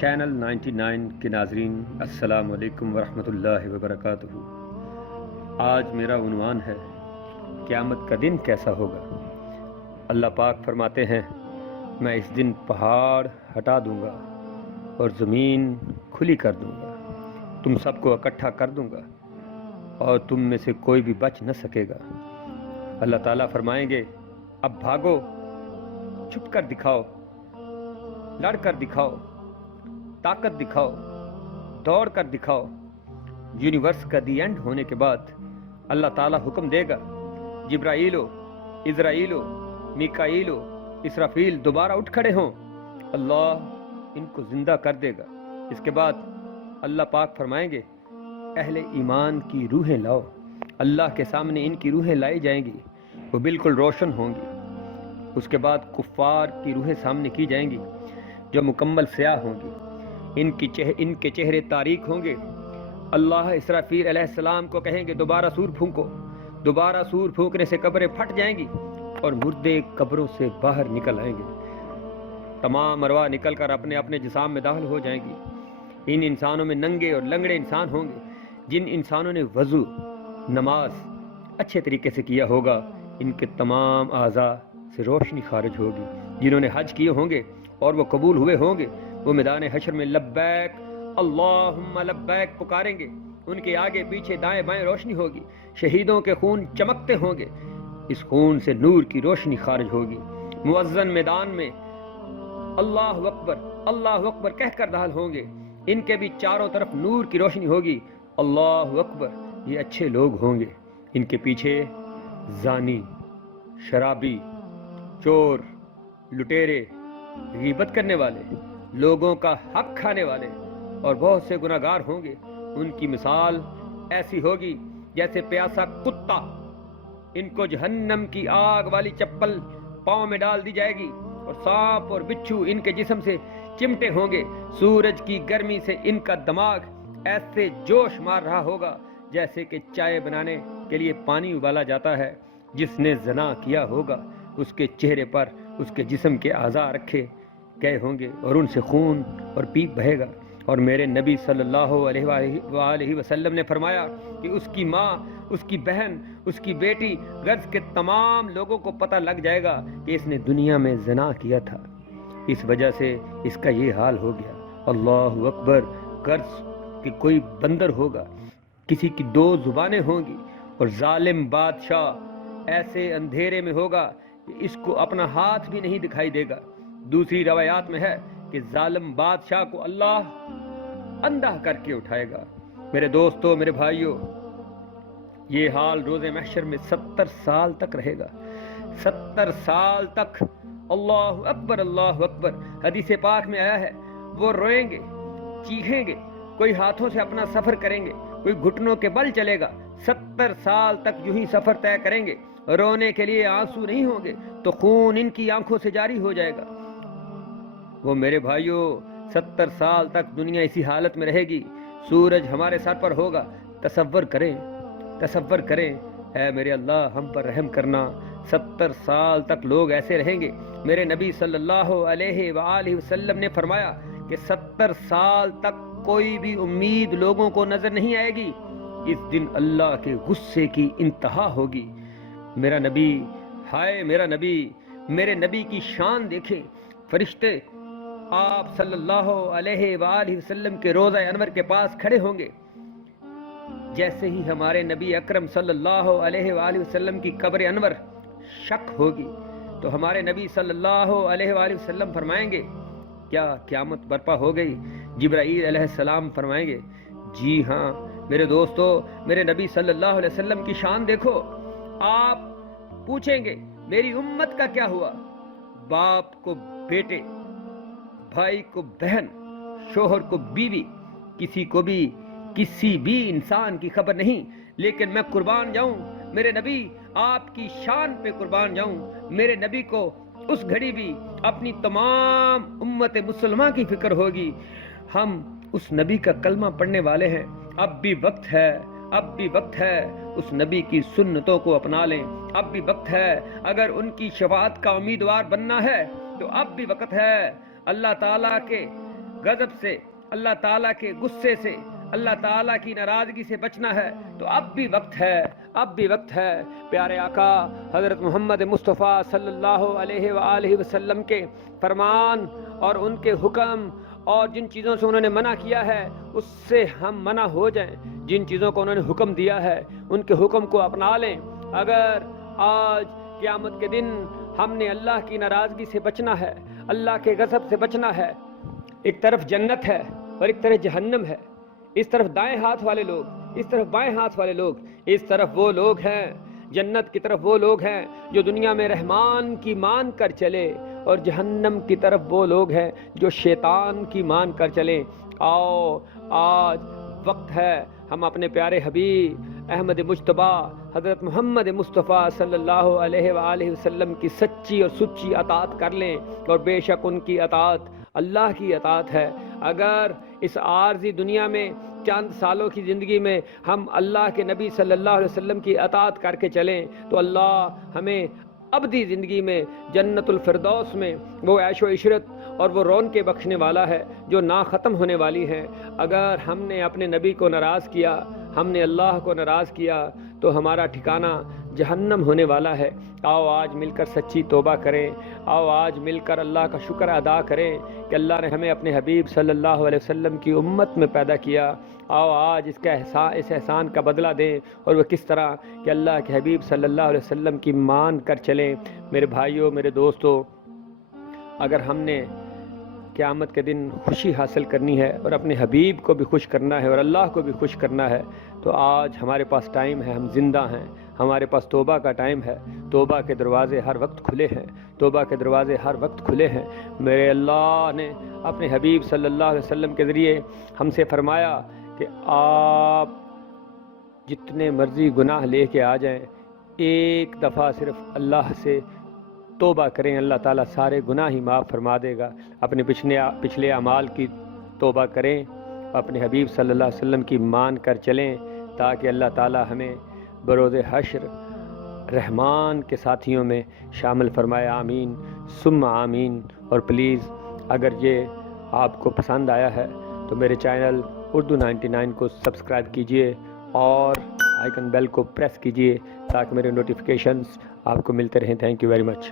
Channel 99 کے ناظرین السلام علیکم ورحمۃ اللہ وبرکاتہ۔ آج میرا عنوان ہے قیامت کا دن کیسا ہوگا۔ اللہ پاک فرماتے ہیں میں اس دن پہاڑ ہٹا دوں گا اور زمین کھلی کر دوں گا، تم سب کو اکٹھا کر دوں گا اور تم میں سے کوئی بھی بچ نہ سکے گا۔ اللہ تعالیٰ فرمائیں گے اب بھاگو، چھپ کر دکھاؤ، لڑ کر دکھاؤ، طاقت دکھاؤ، دوڑ کر دکھاؤ۔ یونیورس کا دی اینڈ ہونے کے بعد اللہ تعالیٰ حکم دے گا جبرائیلو، عزرائیلو، میکائیلو، اسرافیل دوبارہ اٹھ کھڑے ہوں، اللہ ان کو زندہ کر دے گا۔ اس کے بعد اللہ پاک فرمائیں گے اہل ایمان کی روحیں لاؤ۔ اللہ کے سامنے ان کی روحیں لائی جائیں گی، وہ بالکل روشن ہوں گی۔ اس کے بعد کفار کی روحیں سامنے کی جائیں گی جو مکمل سیاہ ہوں گی، ان کے چہرے تاریک ہوں گے۔ اللہ اسرافیل علیہ السلام کو کہیں گے دوبارہ سور پھونکو۔ دوبارہ سور پھونکنے سے قبریں پھٹ جائیں گی اور مردے قبروں سے باہر نکل آئیں گے۔ تمام ارواح نکل کر اپنے اپنے جسام میں داخل ہو جائیں گی۔ ان انسانوں میں ننگے اور لنگڑے انسان ہوں گے۔ جن انسانوں نے وضو، نماز اچھے طریقے سے کیا ہوگا، ان کے تمام اعضاء سے روشنی خارج ہوگی۔ جنہوں نے حج کیے ہوں گے اور وہ قبول ہوئے ہوں گے، وہ میدان حشر میں لبیک اللہم لبیک پکاریں گے۔ ان کے آگے پیچھے دائیں بائیں روشنی ہوگی۔ شہیدوں کے خون چمکتے ہوں گے، اس خون سے نور کی روشنی خارج ہوگی۔ مؤذن میدان میں اللہ اکبر کہہ کر داخل ہوں گے۔ ان کے بھی چاروں طرف نور کی روشنی ہوگی۔ اللہ اکبر، یہ اچھے لوگ ہوں گے۔ ان کے پیچھے زانی، شرابی، چور، لٹیرے، غیبت کرنے والے، لوگوں کا حق کھانے والے اور بہت سے گناہگار ہوں گے۔ ان کی مثال ایسی ہوگی جیسے پیاسا کتا۔ ان کو جہنم کی آگ والی چپل پاؤں میں ڈال دی جائے گی اور سانپ اور بچھو ان کے جسم سے چمٹے ہوں گے۔ سورج کی گرمی سے ان کا دماغ ایسے جوش مار رہا ہوگا جیسے کہ چائے بنانے کے لیے پانی ابالا جاتا ہے۔ جس نے زنا کیا ہوگا اس کے چہرے پر اس کے جسم کے اعضاء رکھے گئے ہوں گے اور ان سے خون اور پیپ بہے گا۔ اور میرے نبی صلی اللہ علیہ وآلہ وسلم نے فرمایا کہ اس کی ماں، اس کی بہن، اس کی بیٹی، غرض کے تمام لوگوں کو پتہ لگ جائے گا کہ اس نے دنیا میں زنا کیا تھا، اس وجہ سے اس کا یہ حال ہو گیا۔ اللہ اکبر، غرض کہ کوئی بندر ہوگا، کسی کی دو زبانیں ہوں گی اور ظالم بادشاہ ایسے اندھیرے میں ہوگا کہ اس کو اپنا ہاتھ بھی نہیں دکھائی دے گا۔ دوسری روایات میں ہے کہ ظالم بادشاہ کو اللہ اندھا کر کے اٹھائے گا۔ میرے دوستو، میرے بھائیو، یہ حال روز محشر میں 70 سال تک رہے گا۔ 70 سال تک اللہ اکبر، اللہ اکبر۔ حدیث پاک میں آیا ہے وہ روئیں گے، چیخیں گے، کوئی ہاتھوں سے اپنا سفر کریں گے، کوئی گھٹنوں کے بل چلے گا۔ 70 سال تک یوں ہی سفر طے کریں گے۔ رونے کے لیے آنسو نہیں ہوں گے تو خون ان کی آنکھوں سے جاری ہو جائے گا۔ وہ میرے بھائیوں، 70 سال تک دنیا اسی حالت میں رہے گی۔ سورج ہمارے سر پر ہوگا۔ تصور کریں، اے میرے اللہ ہم پر رحم کرنا۔ 70 سال تک لوگ ایسے رہیں گے۔ میرے نبی صلی اللہ علیہ وآلہ وسلم نے فرمایا کہ 70 سال تک کوئی بھی امید لوگوں کو نظر نہیں آئے گی۔ اس دن اللہ کے غصے کی انتہا ہوگی۔ میرا نبی، ہائے میرا نبی، میرے نبی کی شان دیکھیں۔ فرشتے آپ صلی اللہ علیہ وآلہ وسلم کے روضہ انور کے پاس کھڑے ہوں گے۔ جیسے ہی ہمارے نبی اکرم صلی اللہ علیہ وآلہ وسلم کی قبر انور شک ہوگی تو ہمارے نبی صلی اللہ علیہ وآلہ وسلم فرمائیں گے کیا قیامت برپا ہو گئی؟ جبرائیل علیہ السلام فرمائیں گے جی ہاں۔ میرے دوستو، میرے نبی صلی اللہ علیہ وسلم کی شان دیکھو۔ آپ پوچھیں گے میری امت کا کیا ہوا؟ باپ کو بیٹے، بھائی کو بہن، شوہر کو بیوی، کسی بھی انسان کی خبر نہیں۔ لیکن میں قربان جاؤں، میرے نبی آپ کی شان پہ قربان جاؤں، میرے نبی کو اس گھڑی بھی اپنی تمام امت مسلمہ کی فکر ہوگی۔ ہم اس نبی کا کلمہ پڑھنے والے ہیں، اب بھی وقت ہے اس نبی کی سنتوں کو اپنا لیں۔ اب بھی وقت ہے، اگر ان کی شفاعت کا امیدوار بننا ہے تو اب بھی وقت ہے۔ اللہ تعالیٰ کے غضب سے، اللہ تعالیٰ کے غصے سے، اللہ تعالیٰ کی ناراضگی سے بچنا ہے تو اب بھی وقت ہے، اب بھی وقت ہے۔ پیارے آقا حضرت محمد مصطفیٰ صلی اللہ علیہ وآلہ وسلم کے فرمان اور ان کے حکم اور جن چیزوں سے انہوں نے منع کیا ہے اس سے ہم منع ہو جائیں، جن چیزوں کو انہوں نے حکم دیا ہے ان کے حکم کو اپنا لیں۔ اگر آج قیامت کے دن ہم نے اللہ کی ناراضگی سے بچنا ہے، اللہ کے غضب سے بچنا ہے، ایک طرف جنت ہے اور ایک طرف جہنم ہے، اس طرف دائیں ہاتھ والے لوگ، اس طرف بائیں ہاتھ والے لوگ، اس طرف وہ لوگ ہیں جنت کی طرف وہ لوگ ہیں جو دنیا میں رحمان کی مان کر چلے، اور جہنم کی طرف وہ لوگ ہیں جو شیطان کی مان کر چلیں۔ آؤ آج وقت ہے ہم اپنے پیارے حبیب احمد مجتبیٰ حضرت محمد مصطفیٰ صلی اللہ علیہ وآلہ وسلم کی سچی اور سچی اطاعت کر لیں، اور بے شک ان کی اطاعت اللہ کی اطاعت ہے۔ اگر اس عارضی دنیا میں چند سالوں کی زندگی میں ہم اللہ کے نبی صلی اللہ علیہ وسلم کی اطاعت کر کے چلیں تو اللہ ہمیں ابدی زندگی میں جنت الفردوس میں وہ عیش و عشرت اور وہ رونقیں بخشنے والا ہے جو نہ ختم ہونے والی ہیں۔ اگر ہم نے اپنے نبی کو ناراض کیا، ہم نے اللہ کو ناراض کیا تو ہمارا ٹھکانہ جہنم ہونے والا ہے۔ آؤ آج مل کر سچی توبہ کریں، آؤ آج مل کر اللہ کا شکر ادا کریں کہ اللہ نے ہمیں اپنے حبیب صلی اللہ علیہ وسلم کی امت میں پیدا کیا۔ آؤ آج اس احسان کا بدلہ دیں، اور وہ کس طرح کہ اللہ کے حبیب صلی اللہ علیہ وسلم کی مان کر چلیں۔ میرے بھائیوں، میرے دوستوں، اگر ہم نے قیامت کے دن خوشی حاصل کرنی ہے اور اپنے حبیب کو بھی خوش کرنا ہے اور اللہ کو بھی خوش کرنا ہے تو آج ہمارے پاس ٹائم ہے، ہم زندہ ہیں، ہمارے پاس توبہ کا ٹائم ہے۔ توبہ کے دروازے ہر وقت کھلے ہیں، توبہ کے دروازے ہر وقت کھلے ہیں۔ میرے اللہ نے اپنے حبیب صلی اللہ علیہ وسلم کے ذریعے ہم سے فرمایا کہ آپ جتنے مرضی گناہ لے کے آ جائیں، ایک دفعہ صرف اللہ سے توبہ کریں، اللہ تعالیٰ سارے گناہ ہی معاف فرما دے گا۔ اپنے پچھلے اعمال کی توبہ کریں، اپنے حبیب صلی اللہ علیہ وسلم کی مان کر چلیں تاکہ اللہ تعالیٰ ہمیں بروز حشر رحمان کے ساتھیوں میں شامل فرمائے۔ آمین ثم آمین۔ اور پلیز اگر یہ آپ کو پسند آیا ہے تو میرے چینل اردو 99 کو سبسکرائب کیجئے اور آئیکن بیل کو پریس کیجئے تاکہ میرے نوٹیفیکیشنز آپ کو ملتے رہیں۔ Thank you very much.